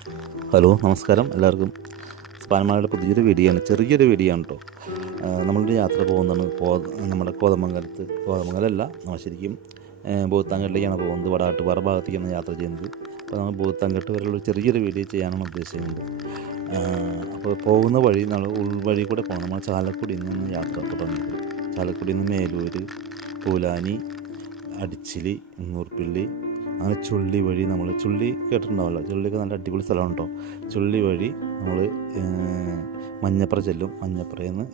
Hello നമസ്കാരം. എല്ലാവർക്കും സ്പാൻമാരുടെ പുതിയൊരു വീഡിയോ ആണ് ചെറിയൊരു വീഡിയോ ആണ് കേട്ടോ നമ്മളൊരു യാത്ര പോകുന്നതാണ്. കോ നമ്മുടെ കോതമംഗലത്ത്. കോതമംഗലമല്ല നമ്മൾ ശരിക്കും ബൂത്താങ്കട്ടിലേക്കാണ് പോകുന്നത്. വടാട്ടുപാറ ഭാഗത്തേക്കാണ് യാത്ര ചെയ്യുന്നത്. അപ്പോൾ നമ്മൾ ബൂത്താങ്കട്ട് വരെയുള്ള ചെറിയൊരു വീഡിയോ ചെയ്യാനാണ് ഉദ്ദേശിക്കുന്നത്. അപ്പോൾ പോകുന്ന വഴി നമ്മൾ ഉൾവഴി കൂടെ പോകണം. നമ്മൾ ചാലക്കുടിയിൽ നിന്ന് യാത്ര തുടങ്ങുന്നത് ചാലക്കുടിയിൽ നിന്ന് മേലൂർ പൂലാനി അടിച്ചിലി നൂർപ്പിള്ളി അങ്ങനെ ചുള്ളി വഴി നമ്മൾ ചുള്ളി കേട്ടിട്ടുണ്ടാവല്ലോ ചുള്ളിക്ക് നല്ല അടിപൊളി സ്ഥലമാണ് ചുള്ളി വഴി നമ്മൾ മഞ്ഞപ്പുറ ചെല്ലും. മഞ്ഞപ്പുറയിൽ നിന്ന്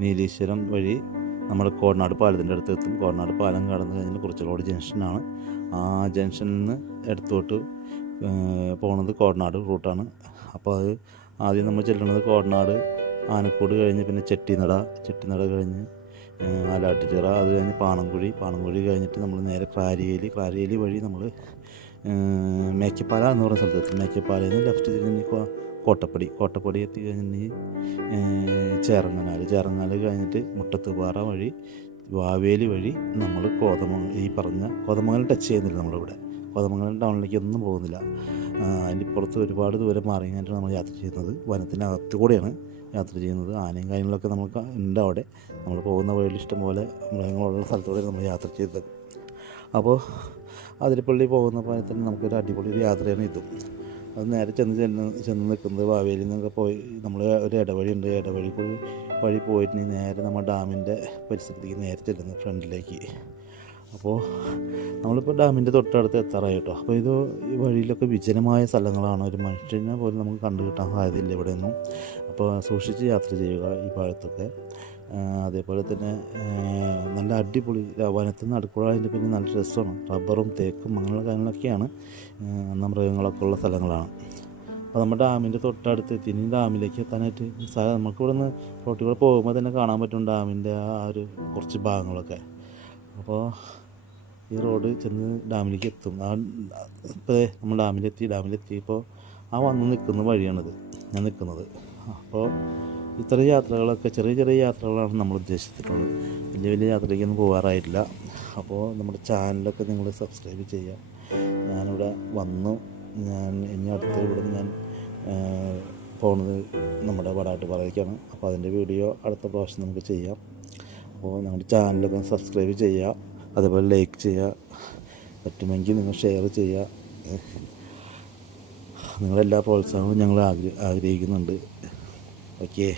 നീലീശ്വരം വഴി നമ്മൾ കോടനാട് പാലത്തിന്റെ അടുത്ത് എത്തും. കോടനാട് പാലം കടന്നു കഴിഞ്ഞാൽ കുറിച്ചലോട് ജംഗ്ഷനാണ് ആ ജംഗ്ഷനിൽ നിന്ന് ഇടത്തോട്ട് പോണത് കോടനാട് റൂട്ടാണ് അപ്പോൾ അത് ആദ്യം നമ്മൾ ചെല്ലുന്നത് കോടനാട് ആനക്കൂട് കഴിഞ്ഞ് പിന്നെ ചെട്ടിനട. ചെട്ടിനട കഴിഞ്ഞ് ആലാട്ടുചിറ അത് കഴിഞ്ഞ് പാണംകുഴി. പാണംകുഴി കഴിഞ്ഞിട്ട് നമ്മൾ നേരെ ക്രാരിയേലി ക്രാരിയേലി വഴി നമ്മൾ മേക്കപ്പാല എന്ന് പറയുന്ന സ്ഥലത്തെത്തി. മേക്കപ്പാലയിൽ നിന്ന് ലെഫ്റ്റ് തിരിഞ്ഞ് കോട്ടപ്പടി. കോട്ടപ്പടി എത്തി കഴിഞ്ഞിട്ടുണ്ടെങ്കിൽ ചേറങ്ങനാല് ചേറങ്ങനാല് കഴിഞ്ഞിട്ട് മുട്ടത്തുപാറ വഴി വാവേലി വഴി നമ്മൾ കോതമംഗ ഈ പറഞ്ഞ കോതമംഗലം ടച്ച് ചെയ്യുന്നില്ല നമ്മളിവിടെ. കോതമംഗലം ടൗണിലേക്ക് ഒന്നും പോകുന്നില്ല. അതിന്റെ പുറത്ത് ഒരുപാട് ദൂരം മാറി കഴിഞ്ഞിട്ടാണ് നമ്മൾ യാത്ര ചെയ്യുന്നത്. വനത്തിനകത്ത് കൂടെയാണ്. യാത്ര ചെയ്യുന്നത് ആനയും കാര്യങ്ങളൊക്കെ നമുക്ക് ഉണ്ട് അവിടെ. നമ്മൾ പോകുന്ന വഴിയിൽ ഇഷ്ടംപോലെ മൃഗങ്ങളുള്ള സ്ഥലത്തൂടെ നമ്മൾ യാത്ര ചെയ്തത് അപ്പോൾ അതിരപ്പള്ളി പോകുന്ന പോലെ തന്നെ നമുക്കൊരു അടിപൊളി ഒരു യാത്രയാണ് ഇതും. അത് നേരെ ചെന്ന് ചെന്ന് ചെന്ന് നിൽക്കുന്നത് വാവേലിയിൽ നിന്നൊക്കെ പോയി. നമ്മൾ ഒരു ഇടവഴി ഉണ്ട്. ഇടവഴി കൂടി വഴി പോയിട്ടുണ്ടെങ്കിൽ നേരെ നമ്മുടെ ഡാമിന്റെ പരിസരത്തേക്ക് നേരെ ചെല്ലുന്നു ഫ്രണ്ടിലേക്ക്. അപ്പോൾ നമ്മളിപ്പോൾ ഡാമിന്റെ തൊട്ടടുത്ത് എത്താറായി കേട്ടോ. അപ്പോൾ ഇത് ഈ വഴിയിലൊക്കെ വിജനമായ സ്ഥലങ്ങളാണ്. ഒരു മനുഷ്യനെ പോലും നമുക്ക് കണ്ടു കിട്ടാൻ സാധ്യതയില്ല ഇവിടെയൊന്നും. അപ്പോൾ സൂക്ഷിച്ച് യാത്ര ചെയ്യുക ഈ ഭാഗത്തൊക്കെ. അതേപോലെ തന്നെ നല്ല അടിപൊളി വനത്തിൽ നിന്ന് അതിന്റെ പിന്നെ നല്ല രസമാണ്. റബ്ബറും തേക്കും അങ്ങനെയുള്ള കാര്യങ്ങളൊക്കെയാണ് മൃഗങ്ങളൊക്കെ ഉള്ള സ്ഥലങ്ങളാണ്. അപ്പോൾ നമ്മുടെ ഡാമിന്റെ തൊട്ടടുത്ത് ഇനി ഡാമിലേക്ക് എത്താനായിട്ട് നമുക്ക് ഇവിടെ നിന്ന് റോട്ടിൽ കൂടെ പോകുമ്പോൾ തന്നെ കാണാൻ പറ്റും ഡാമിന്റെ ആ ഒരു കുറച്ച് ഭാഗങ്ങളൊക്കെ. അപ്പോൾ ഈ റോഡ് ചെന്ന് ഡാമിലേക്ക് എത്തും. ആ ഇപ്പോൾ നമ്മൾ ഡാമിലെത്തി ഡാമിലെത്തിയപ്പോൾ ആ വന്ന് നിൽക്കുന്ന വഴിയാണിത്. ഞാൻ നിൽക്കുന്നത്. അപ്പോൾ ഇത്ര യാത്രകളൊക്കെ ചെറിയ ചെറിയ യാത്രകളാണ് നമ്മൾ ഉദ്ദേശിച്ചിട്ടുള്ളത്. വലിയ വലിയ യാത്രയ്ക്കൊന്നും പോകാറായിട്ടില്ല അപ്പോൾ നമ്മുടെ ചാനലൊക്കെ നിങ്ങൾ സബ്സ്ക്രൈബ് ചെയ്യുക. ഞാനിവിടെ വന്നു. ഞാൻ ഇനി അടുത്ത ഇവിടെ ഞാൻ പോകുന്നത് നമ്മുടെ വടാട്ടുപാറയ്ക്കാണ്. അപ്പോൾ അതിന്റെ വീഡിയോ അടുത്ത പ്രാവശ്യം നമുക്ക് ചെയ്യാം. അപ്പോൾ ഞങ്ങളുടെ ചാനലൊക്കെ സബ്സ്ക്രൈബ് ചെയ്യുക. അതേപോലെ ലൈക്ക് ചെയ്യുക. പറ്റുമെങ്കിൽ നിങ്ങൾ ഷെയർ ചെയ്യുക. നിങ്ങളെല്ലാ പ്രോത്സാഹനവും ഞങ്ങൾ ആഗ്ര ആഗ്രഹിക്കുന്നുണ്ട്. ഓക്കേ.